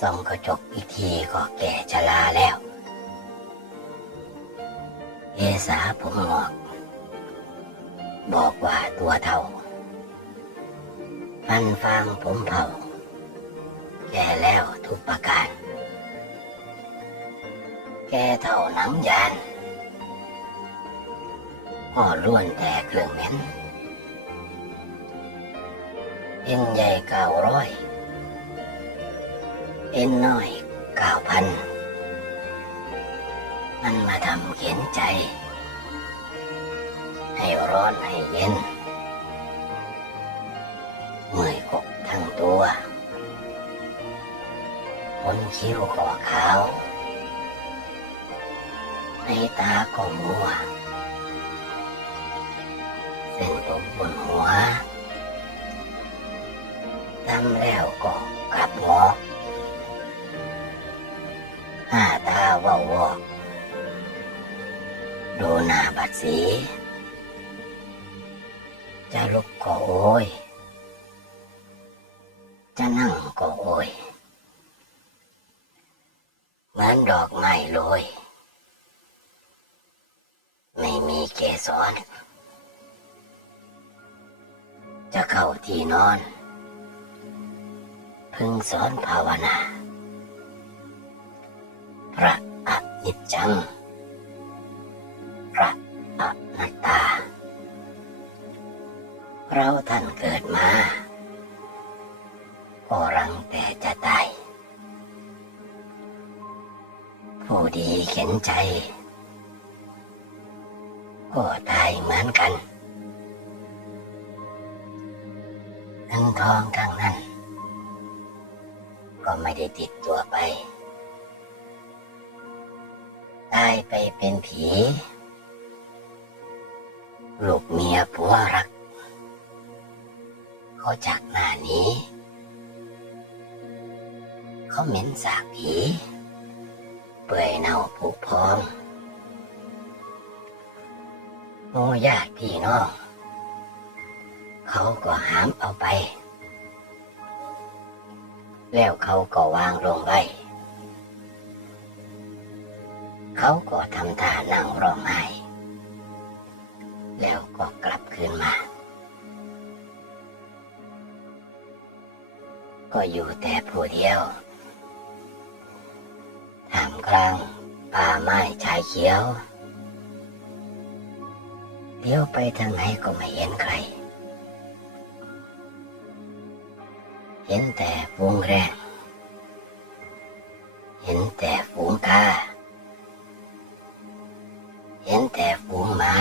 ส่องกระจกอีกทีก็แก่ชราแล้วเอสาผมงอก บอกว่าตัวเท่าฟันฟางผมเผา แก่แล้วทุกประการ แก่เท่าหนังยานห่อร่วนแต่เครื่องเหม็นเอ็นใหญ่เก้าร้อย เอ็นน้อยเก้าพัน มันมาทำเขียนใจ ให้ร้อนให้เย็น เมื่อยกทั้งตัวขนคิ้วก็ขาว ในตาก็มัว เส้นผมบนหัวทำแล้วก็กลับงอก หน้าตาเว่าวอกดูหน้าบัดสีจะลุกก็โอยจะนั่งก็โอยเหมือนดอกไม้โรยไม่มีเกสรจะเข้าที่นอน พึงสอนภาวนา พระอนิจจัง พระอนัตตา เราท่านเกิดมาก็รังแต่จะตาย ผู้ดีเข็นใจ ก็ตายเหมือนกันเงินทองทางนั้น ก็ไม่ได้ติดตัวไป ตายไปเป็นผี ลูกเมียผัวรัก เขาจากหน้านี้ เขาเหม็นสากผี เปื่อยเน่าผุพองโมญาติพี่น้องเขาก็หามเอาไป แล้วเขาก็วางลงไว้ เขาก็ทำท่านั่งร้องไห้ แล้วก็กลับคืนมา ก็อยู่แต่ผู้เดียวท่ามกลางป่าไม้ชายเขียวเลี้ยวไปทางไหนก็ไม่เห็นใคร เห็นแต่ฝูงแรกเห็นแต่ฝูงกา เห็นแต่ฝูงหมา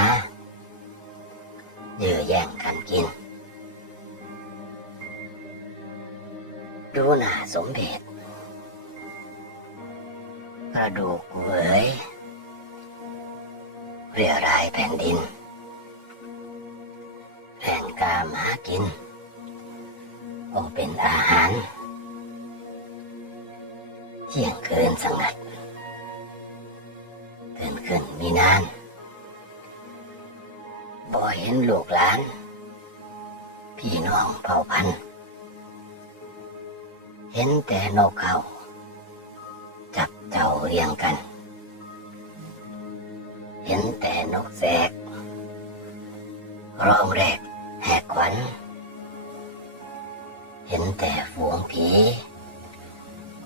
เยื้อแย่งกันกิน ดูหน้าสมเพชกระดูกเวยเรียรายแผ่นดินแรงกาหมากินคงเป็นอาหาร เที่ยงคืนสงัดตื่นขึ้นมีนาน เห็นลูกหลาน พี่น้องเผ่าพันธุ์เห็นแต่นกเขาจับเจ้าเรียงกัน เห็นแต่นกแสกร้องแรกแหกขวัญเห็นแต่ฝูงผี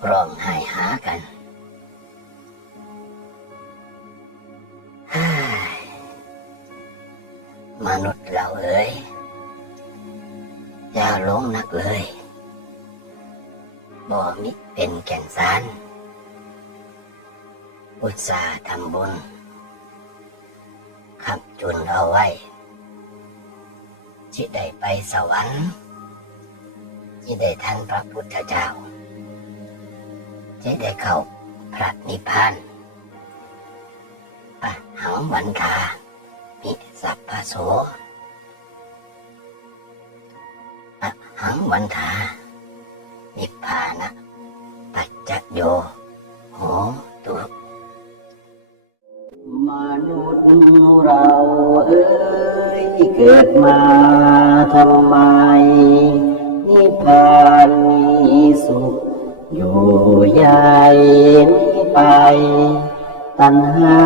ร้องไห้หากัน มนุษย์เราเอ๋ยอย่าหลงนักเลยบ่มิเป็นแก่นสารอุตสาห์ทำบุญขับจุนเอาไว้ที่ได้ไปสวรรค์ที่ได้ทันพระพุทธเจ้าที่ได้เข้าพระนิพพานปะหังวันทา มิสัพพโสปะหังวันทานิพพานะ ปัจจโยโหตุมนุษย์เราเอ้ยเกิดมาทำไม นิพพานมีสุข อยู่ใหญ่นี้ไป ตัณหา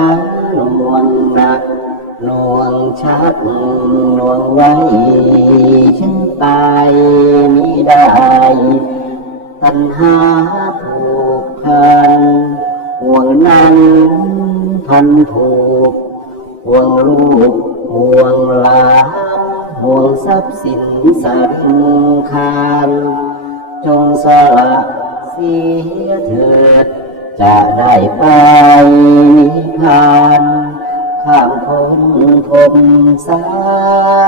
หน่วงหนัก นวงชักหน่วงไว้ฉันไปมิได้ตัณหาผูกพันห่วงนั้นพันผูกห่วงลูกห่วงหลานห่วงทรัพย์สินสังขารจงสละเสียเถิดจะได้ไปนิพพาน ข้ามพ้นพรมสา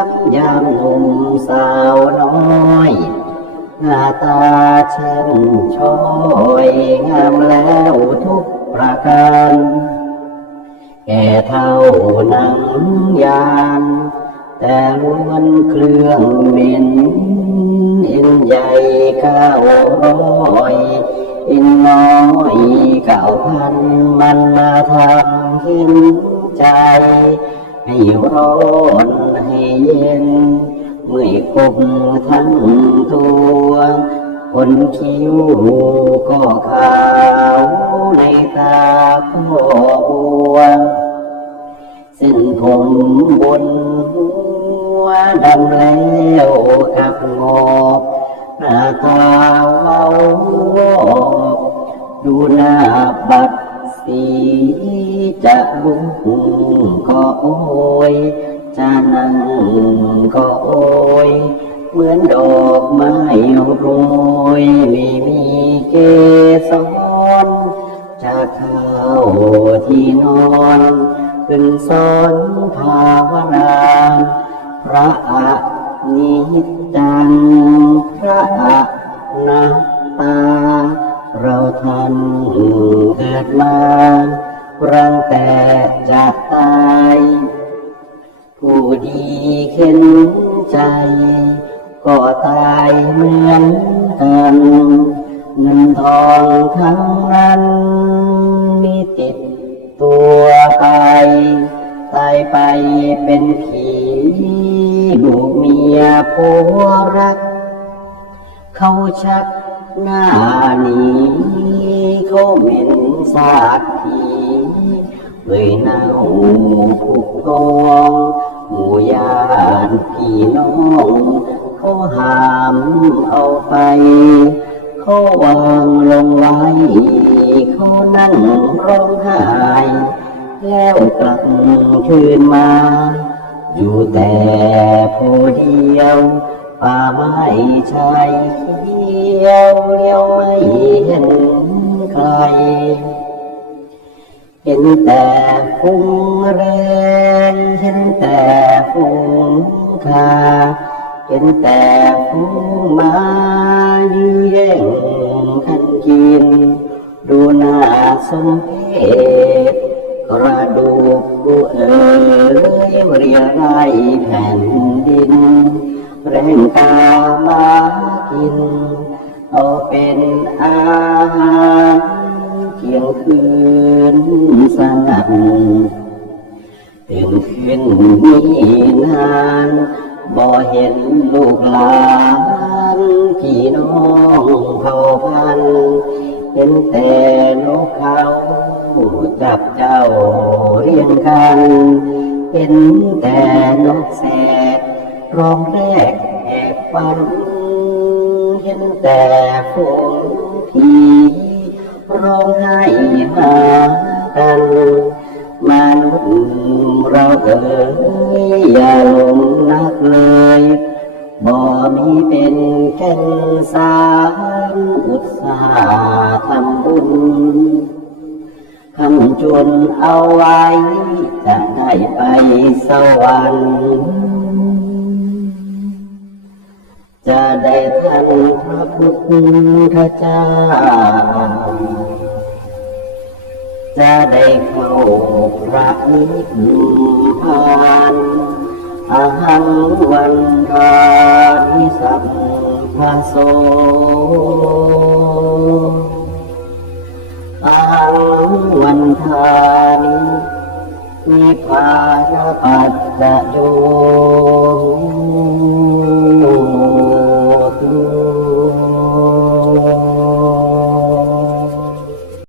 มยามหนุ่มสาวน้อย หน้าตาเช่นช้อยงามแล้วทุกประการแก่เท่าหนังยาน แต่ล้วนเครื่องเหม็นอ็นใหญ่เก้าร้อยอ็นน้อยเก้าพันมันมาทำเห็น ใจ ให้ร้อนให้เย็น เมื่อยคมทั้งตัวคนคิ้วก็ขาวในตาก็บัวสิ้นผมบนหัวดำแล้วกับงอกหน้าตาเว้าวอดูหน้าบัดสี จะลุกก็โอยจะนั่งก็โอยเหมือนดอกไม้โรยไม่มีเกสรจากข้าที่นอนขึ้นสอนภาวนาพระอะนิจังพระอะนาตา เราทันเกิดมา รังแต่จะตาย ผู้ดีเข็นใจ ก็ตายเหมือนกันเงินทองทั้งนั้นมีติดตัวไป ตายไปเป็นผีลูกเมียผัวรัก เขาชักหน้าหนีเขาเหม็นสาดผี เลยน่าผูกกองหมู่ญาติพี่น้องเขาหามเอาไป เขาวางลงไว้ เขานั่งร้องไห้แล้วกลับคืนมา อยู่แต่ผู้เดียวป่าไม้ชายเขียวเลี้ยวไม่เห็นใคร เห็นแต่ฟุ้งแรงเห็นแต่ฟุ้งคาเห็นแต่ฟุ้งมายื้อแย่งกันกิน ดูหน้าสมเพชกระดูกกูเอ๋ยเรียไรายแผ่นดิน แรงกามากิน เอาเป็นอาหาร เที่ยงคืนสนับตื่นขึ้นมีนานบ่เห็นลูกหลานพี่น้องเผ่าพันเห็นแต่นกเขาจับเจ้าเรียงกันเห็นแต่นกแสกร้องแรกแอบฟันเห็นแต่ฝนผี ร้องไห้หากันมนุษย์เราเอ๋ยอย่าหลงนักเลยบ่มีเป็นแก่นสารอุตสาห์ทำบุญคำจนเอาไว้จะได้ไปสวรรค์ จะได้ทันพระพุทธเจ้า จะได้เข้าพระนิพพานอาหังวันทานิสัพพะโสอาหังวันทานินิพพานปัจจโย